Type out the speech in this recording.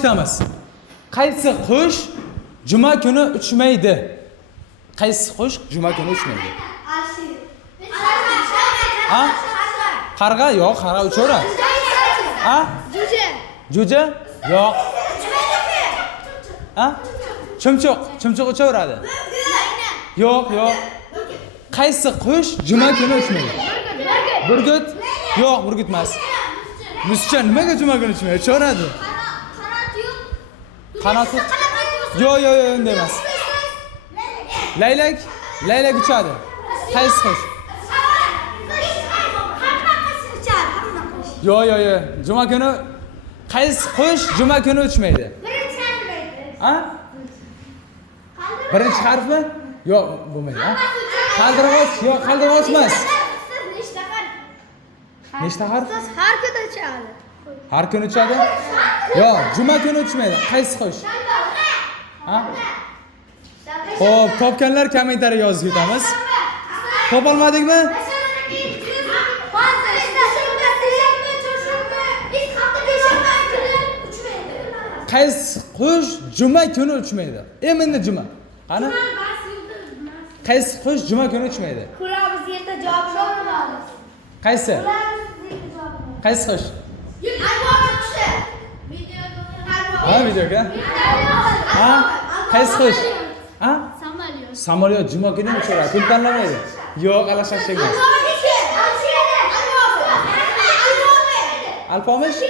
eshitamiz. Qaysi qush juma kuni uchmaydi? Qaysi qush juma kuni uchmaydi? Ha? Qarg'a? Yo'q, qarg'a uchaveradi. Ha? Jo'ja? Yo'q. Ha? Chumchuq uchaveradi. Yo'q. Qaysi qush juma kuni uchmaydi? Burgut? Yo'q, burgut emas. Musicha nimaga juma kuni uchmaydi? Uchaveradi. Qanoti? Yo'q, unday emas. Laylak uchadi. Qaysi qush? Yo'q. Juma kuni qaysi qush juma kuni uchmaydi? Ha? Birinchi harfi? Yo'q, bo'lmaydi, ha? Qaldirg'och? Yo'q, qaldirg'och emas. Nechta harf? Har kuni uchadi. Har kuni uchadi? Yo'q, juma kuni uchmaydi. Qaysi qush? Ha? Xo'p, topganlar kommentariy yozib ketamiz. Topolmadingmi? Qaysi qush juma kuni uchmaydi? Endi juma. Qani? Qaysi qush juma kuni uchmaydi? Ko'ramiz yerda javob olamiz. Qaysi? Qaysi qush? Ha, videoga? Ha? Qaysi qush? Ha? Samolyot juma kuni uchadi. Kun tanlamaydi. Yo'q, alashashing emas. Alpomish?